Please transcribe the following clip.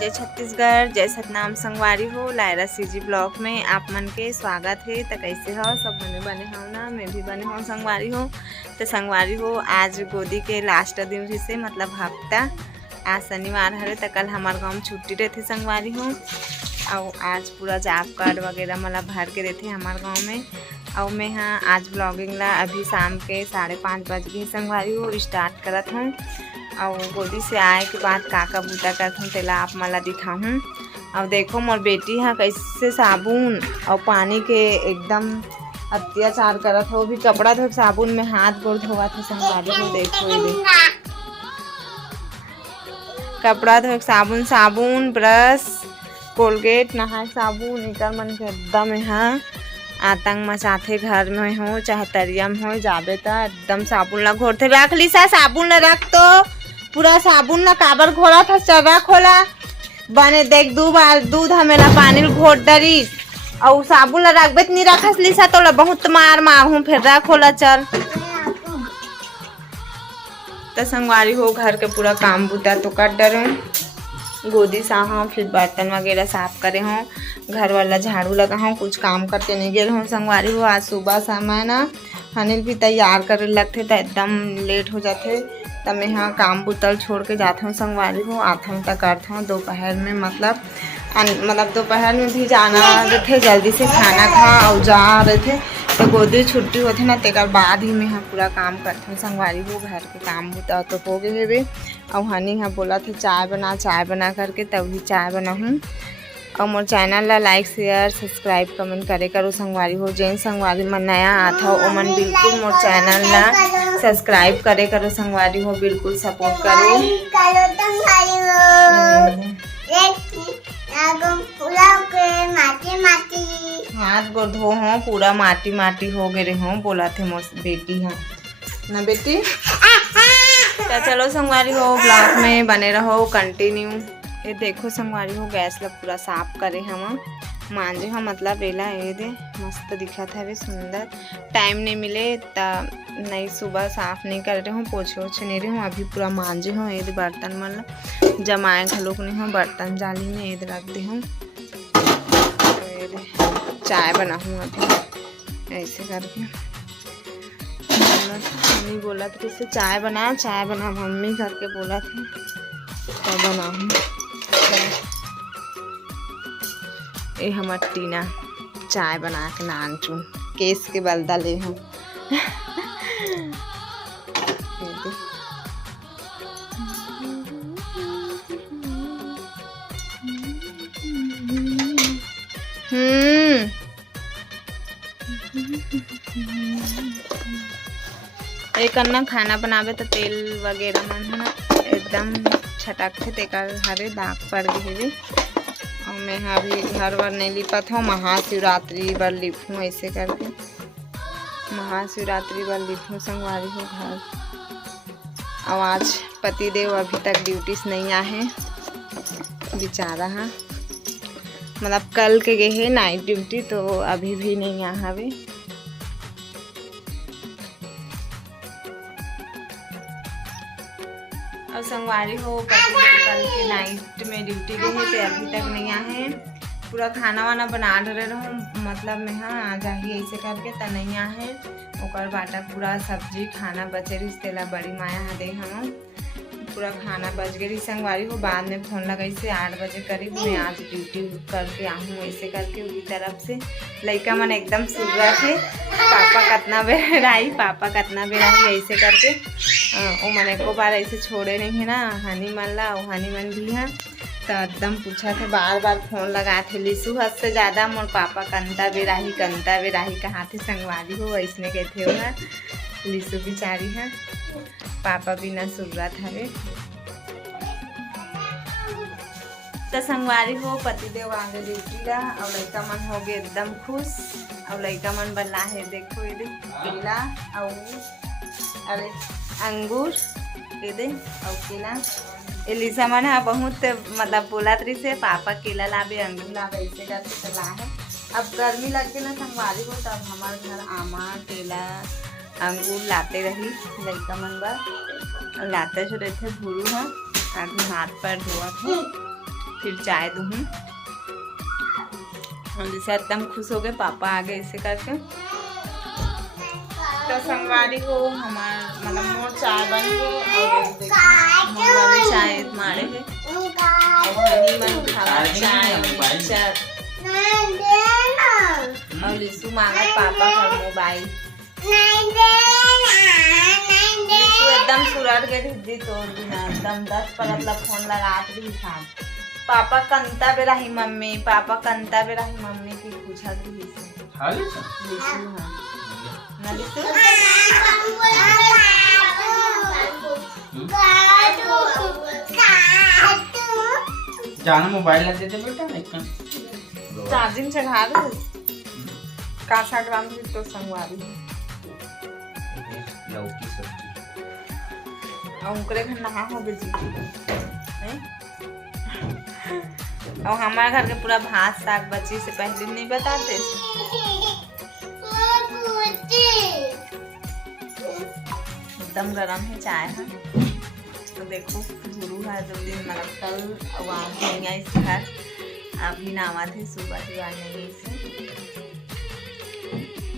जय छत्तीसगढ़, जय सतनाम संगवारी हो। लायरा सीजी ब्लॉग में आप मन के स्वागत है। तो कैसे हो सब बने बने हो ना, मैं भी बने हो संगवारी हो। तो संगवारी हो आज गोदी के लास्ट दिन भी से मतलब हफ्ता, आज शनिवार हरे तो कल हमारे गाँव में छुट्टी रहती संगवारी हो। और आज पूरा जॉब कार्ड वगैरह मतलब भर के रहते हमारे गाँव में। और मैं हाँ आज ब्लॉगिंग ला अभी शाम के 5:30 बज गई संगवारी हो स्टार्ट करत हूँ। और गोदी से आए के बाद काका बूटा करत हूँ तेला आप मला दिखाऊँ। और देखो मोर बेटी हाँ कैसे साबुन और पानी के एकदम अत्याचार करत हो। भी कपड़ा धो साबुन में हाथ गोड़ धोवत है संगवारी हो। देखो ये कपड़ा धो साबुन ब्रश कोलगेट नहाए साबुन एकर मन के एकदम यहाँ आतंक मचाथे। घर में हो चाहे तरिया में हो जाबे तो एकदम साबुन ला घोरते। रख लीसा साबुन ला रख, तो पूरा साबुन ला काबर घोरा था चबा खोला बने देख दूध हमेला पानी घोट डरी और साबुन ला रखबे नहीं रखस लीसा तो ला बहुत मार हूँ फिर रख खोला चल। तो संगवारी हो घर के पूरा काम बुता तो कर डरे गोदी सा हाँ, फिर बर्तन वगैरह साफ करे हों, घर वाला झाड़ू लगा हूँ, कुछ काम करते नहीं गए हूँ संगवारी हो। आज सुबह समय ना अनिल भी तैयार करे लगते तो एकदम लेट हो जाते। तब मैं यहाँ काम बुतल छोड़ के जाता हूँ संगवारी हो। आता हूँ तो करता हूँ दोपहर में मतलब दोपहर में भी जाना रहते जल्दी से खाना खा और जा रहे थे। तो गोदी छुट्टी होती ना तेकर बाद ही मैं यहाँ पूरा काम करती हूँ संगवारी हो। घर के काम बुता तो हो गए हेबे। और हनी यहाँ बोला था चाय बना करके तभी चाय बनाऊँ। और मोर चैनल ला लाइक शेयर सब्सक्राइब कमेंट करे करो संगवारी हो। जैन संगवारी मन नया आता हो ओमन बिल्कुल मोर चैनल ला सब्सक्राइब करे करो संगवारी हो, बिल्कुल सपोर्ट करो। हाथ गोड़ धो हो पूरा माटी हो गए हो बोला थे मोर बेटी हाँ ना बेटी। तो चलो संगवारी हो ब्लॉग में बने रहो कंटिन्यू। ये देखो संगवारी हो गैस ला पूरा साफ करे हम मांझे हम मतलब बेला ये दे मस्त दिखा था वे सुंदर। टाइम नहीं मिले तो नहीं सुबह साफ नहीं कर रहे हूँ, पोछे ओछे नहीं रहे हूँ। अभी पूरा मांझे हूँ ये बर्तन मतलब जमाए घलोक नहीं हूँ, बर्तन जाली में ये रख दे हूँ। चाय बनाऊँ अभी ऐसे करके मम्मी बोला था इससे चाय बना मम्मी करके बोला था तो बनाऊँ। ये हमार टीना चाय बना के नान चू केस के बलदा ले हूँ। एक अन्ना खाना बनावे तो तेल वगैरह मन है ना एकदम छटक थे तेकर हरे दाग पड़ गए। और मैं अभी घर वर नहीं लिपत हूँ, महाशिवरात्रि बर लिपूँ ऐसे करके महाशिवरात्रि बर लिपूँ संगवारी हो घर। और आज पतिदेव अभी तक ड्यूटी से नहीं आए बेचारा हाँ, मतलब कल के गए हैं नाइट ड्यूटी तो अभी भी नहीं आ हवे। और संगवारी हो कल के नाइट में ड्यूटी गए हैं तो अभी तक नहीं आए। पूरा खाना वाना बना रहे रहूँ मतलब मैं हाँ आ जाइए ऐसे करके तो नहीं आए। ओकर बाटा पूरा सब्जी खाना बचे रही तेला बड़ी माया दे हम पूरा खाना बच गई संगवारी हो। बाद में फोन लगाई से 8 बजे करीब मैं आज ड्यूटी करके आहूँ ऐसे करके उनकी तरफ से। लड़का मन एकदम सुबह थे पापा कितना बेर आई ऐसे करके वो मन एको बार ऐसे छोड़े नहीं है ना हनी मन ला। और हनी मन भी है तो एकदम पूछा थे बार फोन लगा थे लिसू हद से ज़्यादा मोर पापा कंता बेराही कहाँ थे संगवारी हो ऐसने कहते हो है लिसू बिचारी है पापा बिना सुरत हवे। तो संगवारी हो पतिदेव आगे ड्यूटी ला और लड़का मन हो गए एकदम खुश। और लड़का मन बल्ला है देखो ये केला और अरे अंगूर ये दे और केला एलिसा मन है बहुत मतलब बोला तरी से पापा केला लावे अंगूर लावे ऐसे करके चला है। अब गर्मी लग गई ना संगवारी हो तब हमारे घर आमा केला अंगूर लाते रही लड़का मन बार लाते जो रहते भूरू है अभी हाथ पर धोआ थे फिर चाय दूँ। जैसे एकदम खुश हो गए पापा आ गए इसे करके। तो संगवारी हो हमार मतलब मोर चाय बन गए और मोर चाय मारे है और हनी मन खावा चाय मिक्सचर और लिसु मांगत पापा का मोबाइल। लिसु एकदम सुरट के दी तोड़ दिना एकदम 10 पर मतलब फोन लगा रही था। पापा कंता पे रही मम्मी, पापा कंता पे रही मम्मी की पूछा थी लिसु। हाँ ना लिसु जाना मोबाइल ना देते बेटा एकदम चार्जिंग चढ़ा दे। कासा ग्राम की तो संगवारी लौकी सब्जी और उनके घर नहा हो बिजी और हमारे घर के पूरा भात साग बची से पहले नहीं बताते। एकदम गरम है चाय है। तो देखो गुरु है जो दिन मतलब कल आवाज नहीं आई इस घर अभी नावा थे सुबह दीवार नहीं से